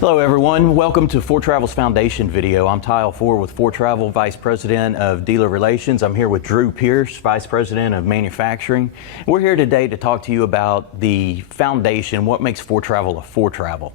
Hello everyone, welcome to Foretravel's Foundation video. I'm Tyle Ford with Foretravel, Vice President of Dealer Relations. I'm here with Drew Pierce, Vice President of Manufacturing. We're here today to talk to you about the foundation, what makes Foretravel a Foretravel.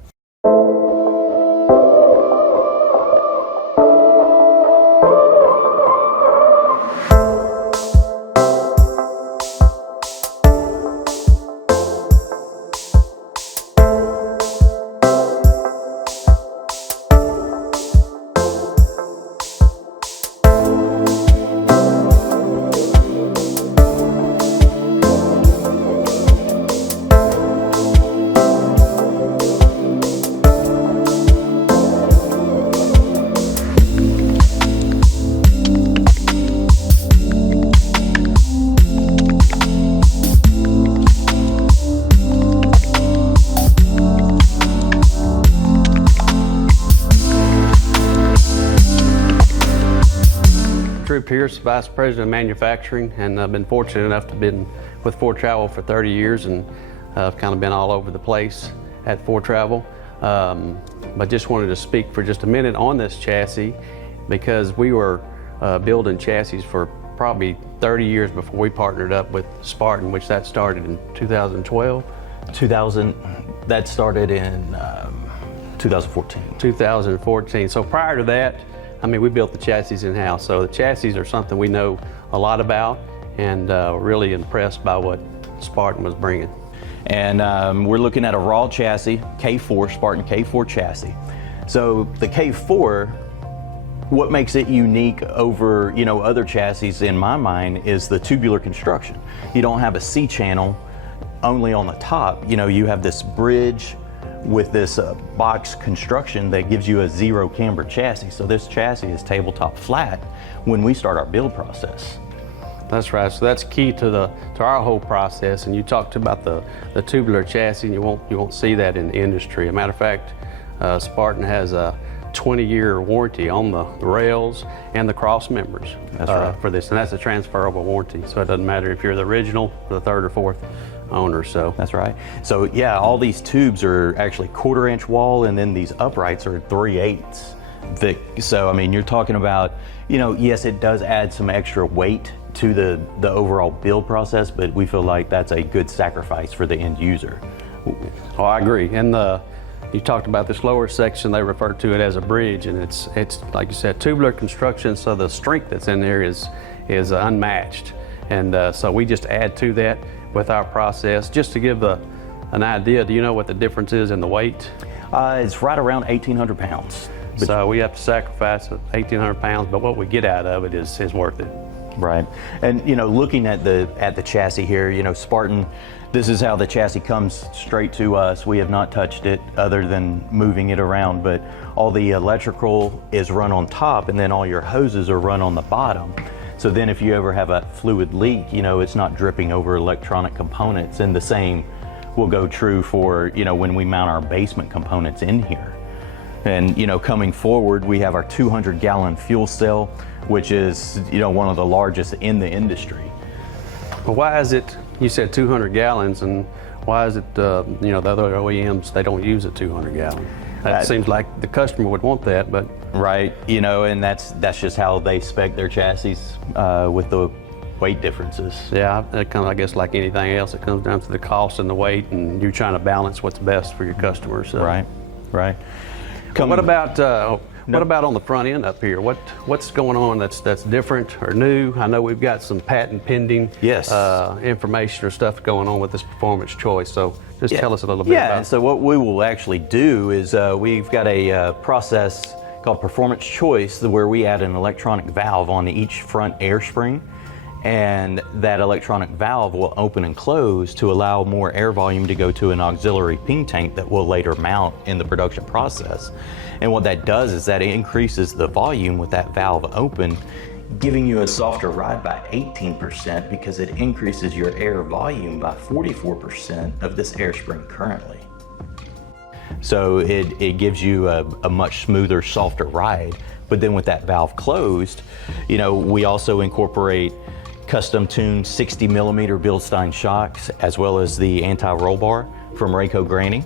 Drew Pierce, Vice President of Manufacturing, and I've been fortunate enough to have been with Foretravel for 30 years, and I've kind of been all over the place at Foretravel. But just wanted to speak for just a minute on this chassis because we were building chassis for probably 30 years before we partnered up with Spartan, which that started in 2012. That started in 2014. 2014. So prior to that, I mean, we built the chassis in-house, so the chassis are something we know a lot about, and really impressed by what Spartan was bringing. And we're looking at a raw chassis, K4, Spartan K4 chassis. So the K4, what makes it unique over, other chassis in my mind is the tubular construction. You don't have a C-channel only on the top. You have this bridge with this box construction that gives you a zero camber chassis. So this chassis is tabletop flat when we start our build process. That's right. So that's key to our whole process. And you talked about the tubular chassis, and you won't see that in the industry. As a matter of fact, Spartan has a 20-year warranty on the rails and the cross members. That's right. For this, and that's a transferable warranty. So it doesn't matter if you're the original or the third or fourth owner. So that's right. So yeah, all these tubes are actually 1/4 inch wall, and then these uprights are 3/8 thick. So I mean, you're talking about, yes, it does add some extra weight to the overall build process, but we feel like that's a good sacrifice for the end user. Oh, I agree. And you talked about this lower section, they refer to it as a bridge, and it's like you said, tubular construction, so the strength that's in there is unmatched. And so we just add to that with our process. Just to give an idea, do you know what the difference is in the weight? It's right around 1,800 pounds. So we have to sacrifice 1,800 pounds, but what we get out of it is worth it. Right. And looking at the chassis here, Spartan, this is how the chassis comes straight to us. We have not touched it other than moving it around, but all the electrical is run on top, and then all your hoses are run on the bottom. So then if you ever have a fluid leak, it's not dripping over electronic components. And the same will go true for, when we mount our basement components in here. And, coming forward, we have our 200-gallon fuel cell, which is, one of the largest in the industry. Well, why is it, you said 200 gallons, and why is it, the other OEMs, they don't use a 200 gallon? That seems like the customer would want that, but. Right, and that's just how they spec their chassis with the weight differences. Yeah, it kind of, I guess, like anything else, it comes down to the cost and the weight, and you're trying to balance what's best for your customers. So. Right. What about on the front end up here? What's going on that's different or new? I know we've got some patent pending information or stuff going on with this performance choice. So just tell us a little bit about it. Yeah, so what we will actually do is we've got a process called performance choice where we add an electronic valve on each front air spring, and that electronic valve will open and close to allow more air volume to go to an auxiliary ping tank that we'll later mount in the production process. And what that does is that it increases the volume with that valve open, giving you a softer ride by 18% because it increases your air volume by 44% of this air spring currently. So it gives you a much smoother, softer ride. But then with that valve closed, we also incorporate custom tuned 60 millimeter Bilstein shocks, as well as the anti-roll bar from Rayco Granny.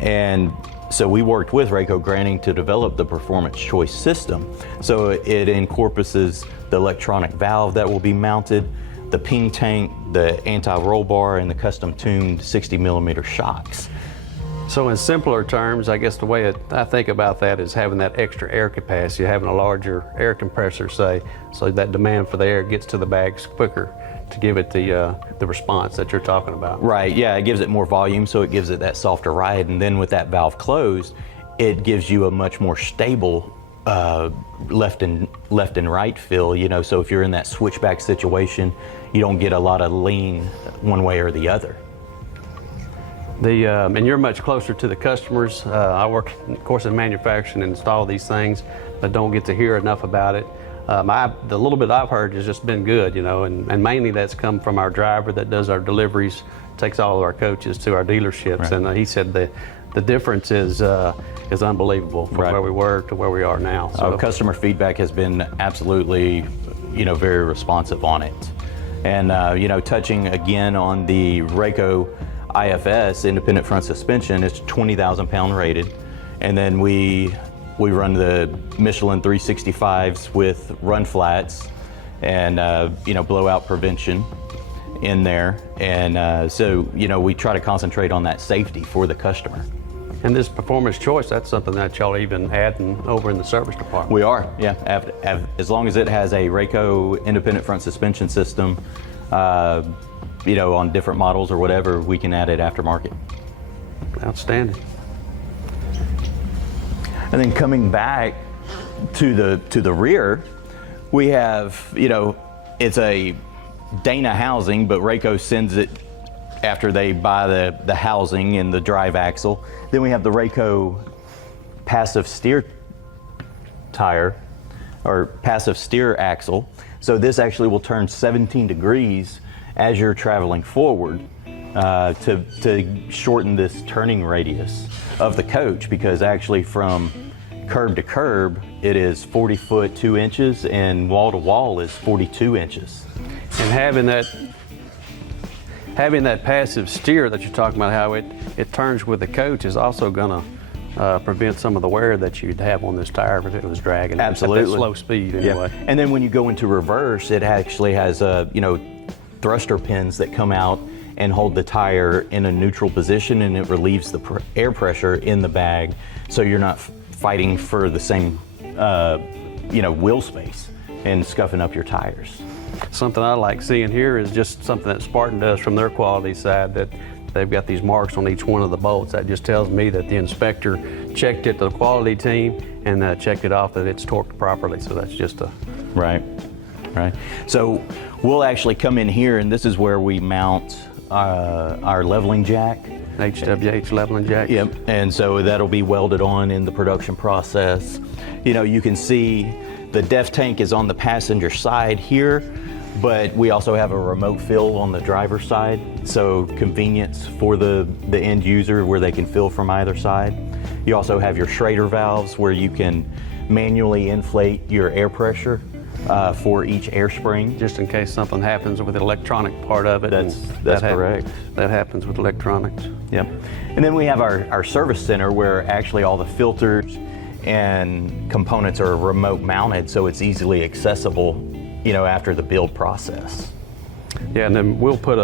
And So we worked with Rayco Granting to develop the Performance Choice system. So it encompasses the electronic valve that will be mounted, the ping tank, the anti-roll bar, and the custom-tuned 60mm shocks. So in simpler terms, I guess the way I think about that is having that extra air capacity, having a larger air compressor, say, so that demand for the air gets to the bags quicker to give it the response that you're talking about. Right, yeah, it gives it more volume, so it gives it that softer ride, and then with that valve closed, it gives you a much more stable left and right feel, you know, so if you're in that switchback situation, you don't get a lot of lean one way or the other. And you're much closer to the customers. I work, of course, in manufacturing and install these things, but don't get to hear enough about it. The little bit I've heard has just been good, you know, and mainly that's come from our driver that does our deliveries, takes all of our coaches to our dealerships, right. And he said the difference is unbelievable from right. where we were to where we are now. So. Customer feedback has been absolutely, you know, very responsive on it. And, you know, touching again on the Rayco IFS, independent front suspension, it's 20,000 pound rated. And then we run the Michelin 365s with run flats and, you know, blowout prevention in there. And so, you know, we try to concentrate on that safety for the customer. And this Performance Choice, that's something that y'all even adding over in the service department. We are, yeah. As long as it has a Rayco independent front suspension system, you know, on different models or whatever, we can add it aftermarket. Outstanding. And then coming back to the rear, we have, you know, it's a Dana housing, but Rayco sends it after they buy the housing and the drive axle. Then we have the Rayco passive steer tire, or passive steer axle. So this actually will turn 17 degrees as you're traveling forward to shorten this turning radius of the coach, because actually from curb to curb it is 40 foot 2 inches and wall to wall is 42 inches. And having that passive steer that you're talking about, how it turns with the coach, is also going to prevent some of the wear that you'd have on this tire if it was dragging. Absolutely. At that slow speed anyway. Yeah. And then when you go into reverse, it actually has you know, thruster pins that come out and hold the tire in a neutral position, and it relieves the air pressure in the bag, so you're not fighting for the same you know, wheel space and scuffing up your tires. Something I like seeing here is just something that Spartan does from their quality side, that they've got these marks on each one of the bolts. That just tells me that the inspector checked it to the quality team and checked it off that it's torqued properly. So that's just a... Right. So we'll actually come in here, and this is where we mount our leveling jack. HWH leveling jack. Yep, and so that'll be welded on in the production process. You know, you can see the def tank is on the passenger side here, but we also have a remote fill on the driver's side, so convenience for the end user where they can fill from either side. You also have your Schrader valves where you can manually inflate your air pressure for each air spring. Just in case something happens with the electronic part of it. That's correct. That happens with electronics. Yep. And then we have our service center where actually all the filters and components are remote mounted, so it's easily accessible, you know, after the build process. Yeah, and then we'll put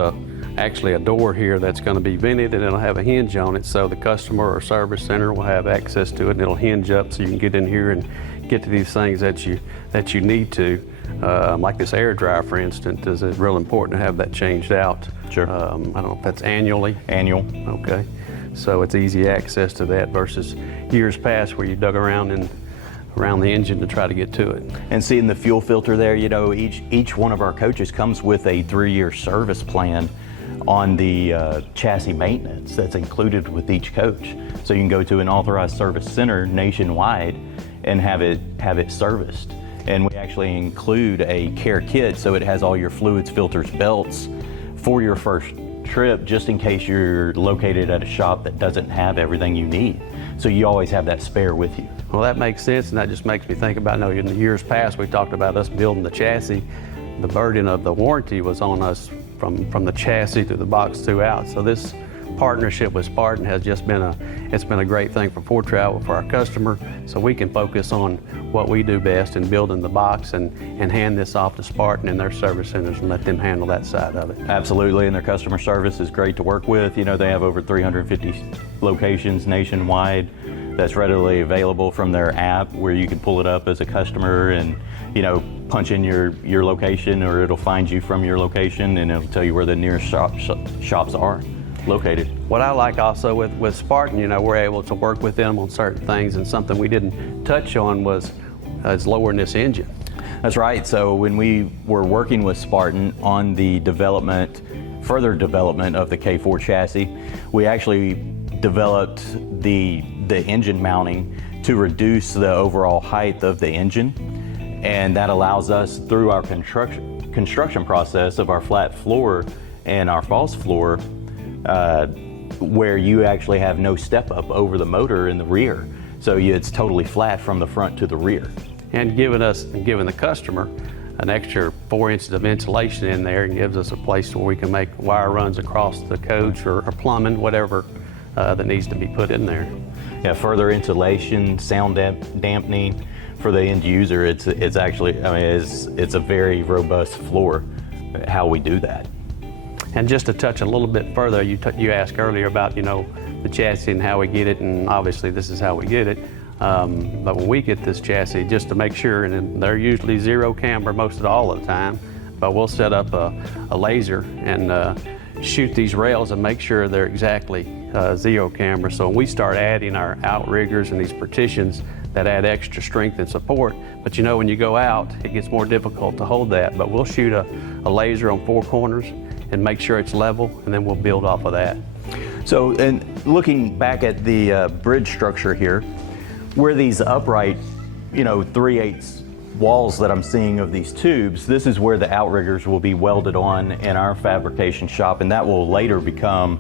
actually a door here that's going to be vented, and it'll have a hinge on it, so the customer or service center will have access to it, and it'll hinge up so you can get in here and get to these things that you need to. Like this air dry, for instance, is it real important to have that changed out. Sure. I don't know if that's annually. Annual. Okay. So it's easy access to that versus years past where you dug around the engine to try to get to it. And seeing the fuel filter there, you know, each one of our coaches comes with a 3-year service plan on the chassis maintenance that's included with each coach. So you can go to an authorized service center nationwide and have it serviced. And we actually include a care kit, so it has all your fluids, filters, belts for your first trip, just in case you're located at a shop that doesn't have everything you need. So you always have that spare with you. Well, that makes sense, and that just makes me think about, in the years past, we talked about us building the chassis. The burden of the warranty was on us from the chassis to the box throughout. So this partnership with Spartan has just been a great thing for Foretravel, for our customer, so we can focus on what we do best in building the box and hand this off to Spartan and their service centers and let them handle that side of it. Absolutely, and their customer service is great to work with. You know, they have over 350 locations nationwide that's readily available from their app, where you can pull it up as a customer and, you know, punch in your location, or it'll find you from your location and it'll tell you where the nearest shops are located. What I like also with Spartan, you know, we're able to work with them on certain things, and something we didn't touch on is lowering this engine. That's right. So when we were working with Spartan on the further development of the K4 chassis, we actually developed the engine mounting to reduce the overall height of the engine, and that allows us, through our construction process of our flat floor and our false floor, where you actually have no step up over the motor in the rear, so it's totally flat from the front to the rear, and giving the customer an extra 4 inches of insulation in there, and gives us a place where we can make wire runs across the coach or plumbing, whatever that needs to be put in there. Yeah, further insulation, sound dampening for the end user. It's actually, I mean, it's a very robust floor, how we do that. And just to touch a little bit further, you asked earlier about, you know, the chassis and how we get it, and obviously this is how we get it. But when we get this chassis, just to make sure, and they're usually zero camber most of all of the time, but we'll set up a laser and shoot these rails and make sure they're exactly zero camber. So when we start adding our outriggers and these partitions that add extra strength and support, but you know, when you go out, it gets more difficult to hold that. But we'll shoot a laser on 4 corners and make sure it's level, and then we'll build off of that. So, and looking back at the bridge structure here, where these upright, you know, 3/8 walls that I'm seeing of these tubes, this is where the outriggers will be welded on in our fabrication shop, and that will later become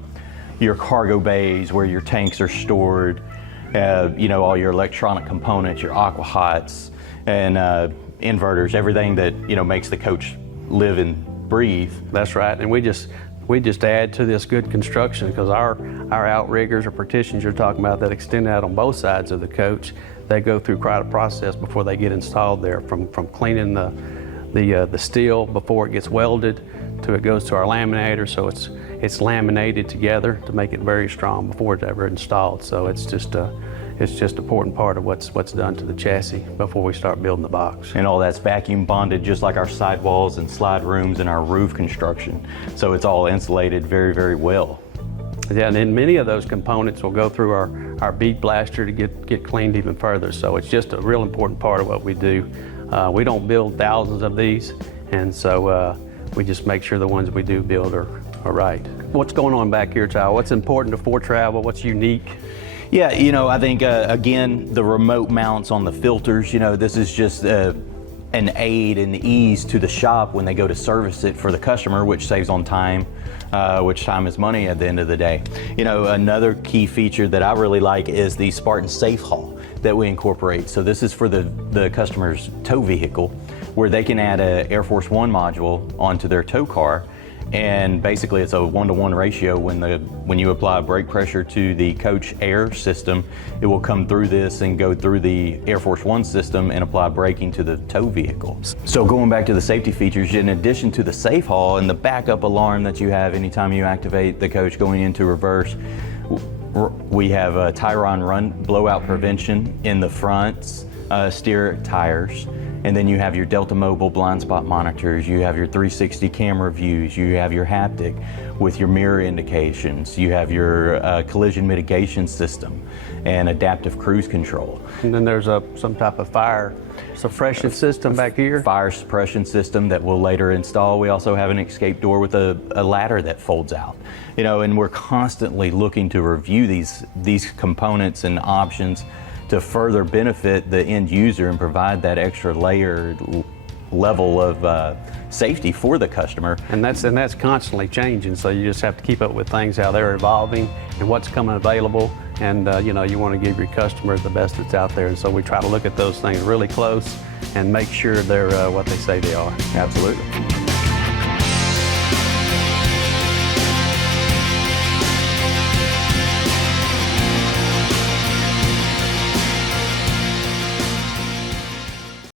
your cargo bays where your tanks are stored, you know, all your electronic components, your aqua hots and inverters, everything that, you know, makes the coach live and breathe. That's right, and we just add to this good construction, because our outriggers or partitions you're talking about that extend out on both sides of the coach, they go through quite a process before they get installed there, from cleaning the steel before it gets welded to it goes to our laminator, so it's laminated together to make it very strong before it's ever installed. So it's just an important part of what's done to the chassis before we start building the box. And all that's vacuum bonded, just like our sidewalls and slide rooms and our roof construction. So it's all insulated very, very well. Yeah, and then many of those components will go through our bead blaster to get cleaned even further. So it's just a real important part of what we do. We don't build thousands of these, and so we just make sure the ones we do build are right. What's going on back here, Ty? What's important to Foretravel? What's unique? Yeah, you know, I think, again, the remote mounts on the filters, you know, this is just an aid and ease to the shop when they go to service it for the customer, which saves on time, which time is money at the end of the day. You know, another key feature that I really like is the Spartan Safe Haul that we incorporate. So this is for the customer's tow vehicle, where they can add an Air Force One module onto their tow car, and basically it's a 1-to-1 ratio. When you apply brake pressure to the coach air system, it will come through this and go through the Air Force One system and apply braking to the tow vehicle. So going back to the safety features, in addition to the safe haul and the backup alarm that you have anytime you activate the coach going into reverse, we have a Tyron run blowout prevention in the fronts, steer tires. And then you have your Delta Mobile blind spot monitors, you have your 360 camera views, you have your haptic with your mirror indications, you have your collision mitigation system and adaptive cruise control. And then there's some type of fire suppression system back here. Fire suppression system that we'll later install. We also have an escape door with a ladder that folds out. You know, and we're constantly looking to review these components and options to further benefit the end user and provide that extra layered level of safety for the customer. And that's constantly changing, so you just have to keep up with things, how they're evolving and what's coming available. And you know, you want to give your customers the best that's out there, and so we try to look at those things really close and make sure they're what they say they are. Absolutely.